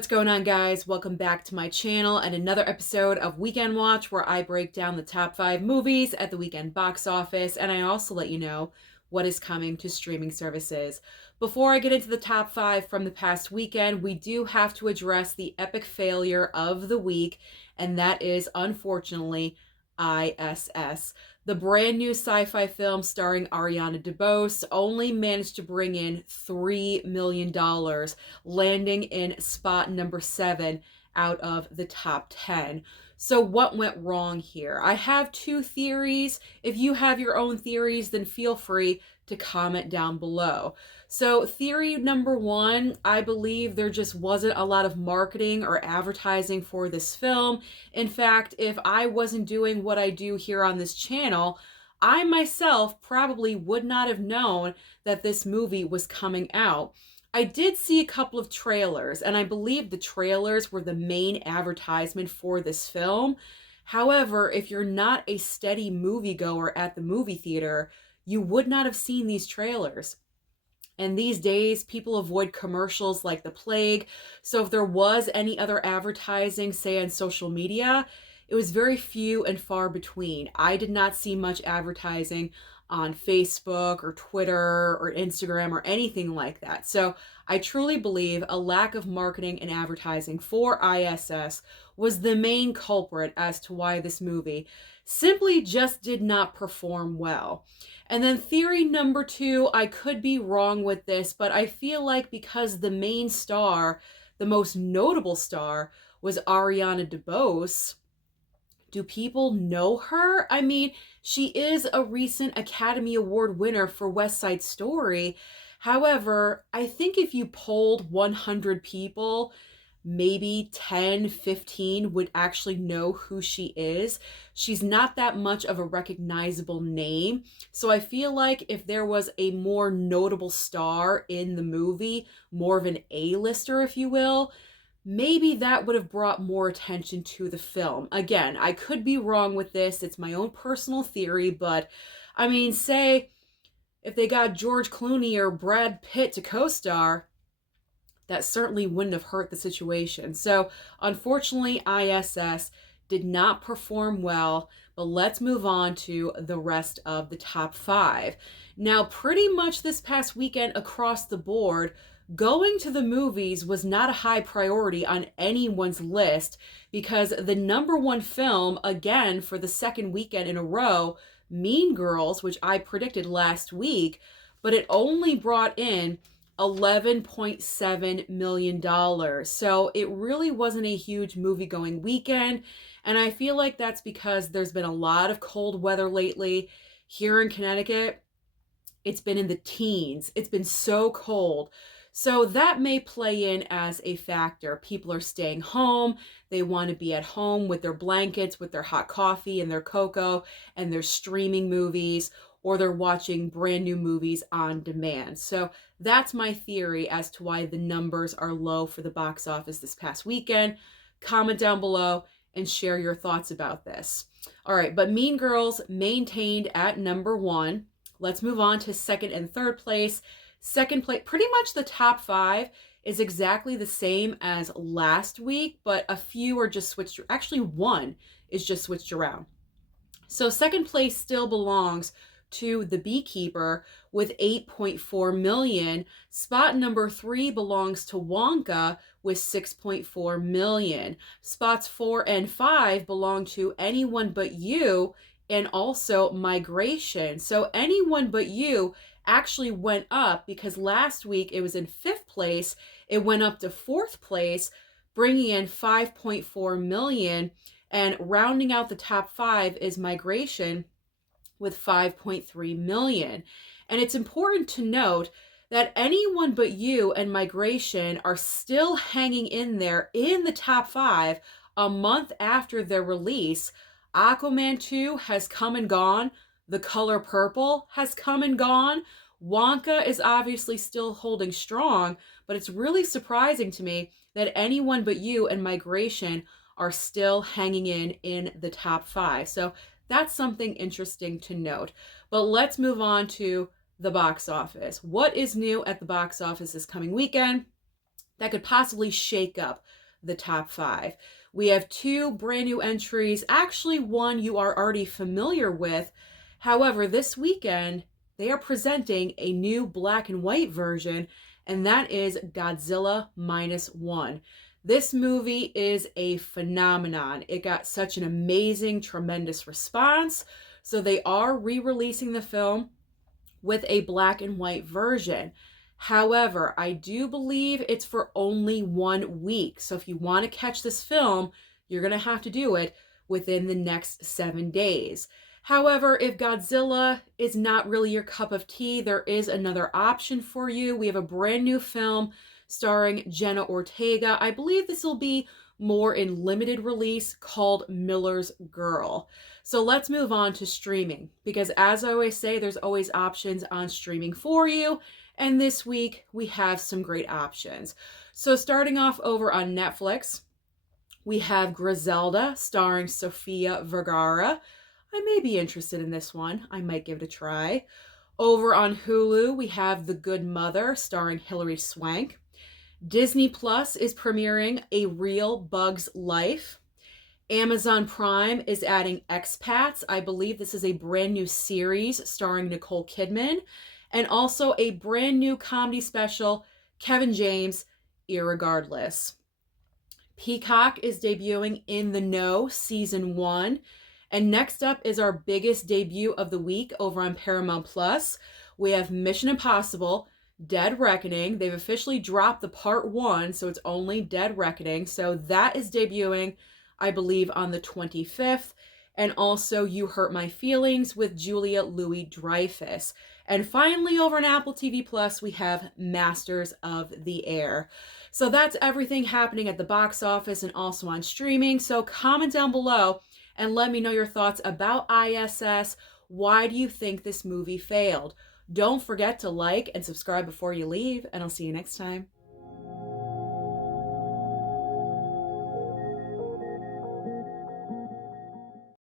What's going on, guys? Welcome back to my channel and another episode of Weekend Watch, where I break down the top 5 movies at the weekend box office, and I also let you know what is coming to streaming services. Before I get into the top 5 from the past weekend, we do have to address the epic failure of the week, and that is, unfortunately, I.S.S. The brand new sci-fi film starring Ariana DeBose only managed to bring in $3 million, landing in spot number 7 out of the top 10. So what went wrong here? I have two theories. If you have your own theories, then feel free to comment down below. So theory number 1, I believe there just wasn't a lot of marketing or advertising for this film. In fact, if I wasn't doing what I do here on this channel, I myself probably would not have known that this movie was coming out. I did see a couple of trailers, and I believe the trailers were the main advertisement for this film. However, if you're not a steady moviegoer at the movie theater, you would not have seen these trailers. And these days, people avoid commercials like the plague. So if there was any other advertising, say on social media, it was very few and far between. I did not see much advertising on Facebook or Twitter or Instagram or anything like that. So I truly believe a lack of marketing and advertising for I.S.S. was the main culprit as to why this movie simply just did not perform well. And then theory number 2, I could be wrong with this, but I feel like because the main star, the most notable star, was Ariana DeBose, do people know her? I mean, she is a recent Academy Award winner for West Side Story. However, I think if you polled 100 people, maybe 10, 15 would actually know who she is. She's not that much of a recognizable name. So I feel like if there was a more notable star in the movie, more of an A-lister, if you will, maybe that would have brought more attention to the film. Again, I could be wrong with this. It's my own personal theory, but I mean, say if they got George Clooney or Brad Pitt to co-star, that certainly wouldn't have hurt the situation. So unfortunately, I.S.S. did not perform well, but let's move on to the rest of the top 5. Now, pretty much this past weekend across the board, going to the movies was not a high priority on anyone's list because the number 1 film, again, for the second weekend in a row, Mean Girls, which I predicted last week, but it only brought in $11.7 million. So it really wasn't a huge movie-going weekend. And I feel like that's because there's been a lot of cold weather lately. Here in Connecticut, it's been in the teens. It's been so cold. So that may play in as a factor. People are staying home. They want to be at home with their blankets, with their hot coffee and their cocoa, and they're streaming movies, or they're watching brand new movies on demand. So that's my theory as to why the numbers are low for the box office this past weekend. Comment down below and share your thoughts about this. All right, but Mean Girls maintained at number 1. Let's move on to second and third place. Second place, pretty much the top 5 is exactly the same as last week, but a few are just switched. Actually, one is just switched around. So second place still belongs to The Beekeeper with 8.4 million. Spot number 3 belongs to Wonka with 6.4 million. Spots 4 and 5 belong to Anyone But You and also Migration. So Anyone But You actually went up because last week it was in 5th place. It went up to 4th place, bringing in 5.4 million. And rounding out the top 5 is Migration with 5.3 million. And it's important to note that Anyone But You and Migration are still hanging in there in the top 5 a month after their release. Aquaman 2 has come and gone. The Color Purple has come and gone. Wonka is obviously still holding strong, but it's really surprising to me that Anyone But You and Migration are still hanging in the top 5. So that's something interesting to note. But let's move on to the box office. What is new at the box office this coming weekend? that could possibly shake up the top five. We have two brand new entries, actually, one you are already familiar with. However, this weekend, they are presenting a new black and white version, and that is Godzilla Minus One. This movie is a phenomenon. It got such an amazing, tremendous response. So they are re releasing the film with a black and white version. However, I do believe it's for only 1 week. So if you want to catch this film, you're going to have to do it within the next 7 days. However, if Godzilla is not really your cup of tea, there is another option for you. We have a brand new film starring Jenna Ortega. I believe this will be more in limited release, called Miller's Girl. So let's move on to streaming, because as I always say, there's always options on streaming for you. And this week we have some great options. So starting off over on Netflix, we have Griselda starring Sofia Vergara. I may be interested in this one. I might give it a try. Over on Hulu, we have The Good Mother starring Hilary Swank. Disney Plus is premiering A Real Bug's Life. Amazon Prime is adding Expats. I believe this is a brand new series starring Nicole Kidman. And also a brand new comedy special, Kevin James, Irregardless. Peacock is debuting In the Know Season 1. And next up is our biggest debut of the week over on Paramount Plus. We have Mission Impossible Dead Reckoning. They've officially dropped the part 1, so it's only Dead Reckoning. So that is debuting, I believe, on the 25th. And also You Hurt My Feelings with Julia Louis-Dreyfus. And finally, over on Apple TV Plus, we have Masters of the Air. So that's everything happening at the box office and also on streaming. So comment down below and let me know your thoughts about I.S.S. Why do you think this movie failed? Don't forget to like and subscribe before you leave, and I'll see you next time.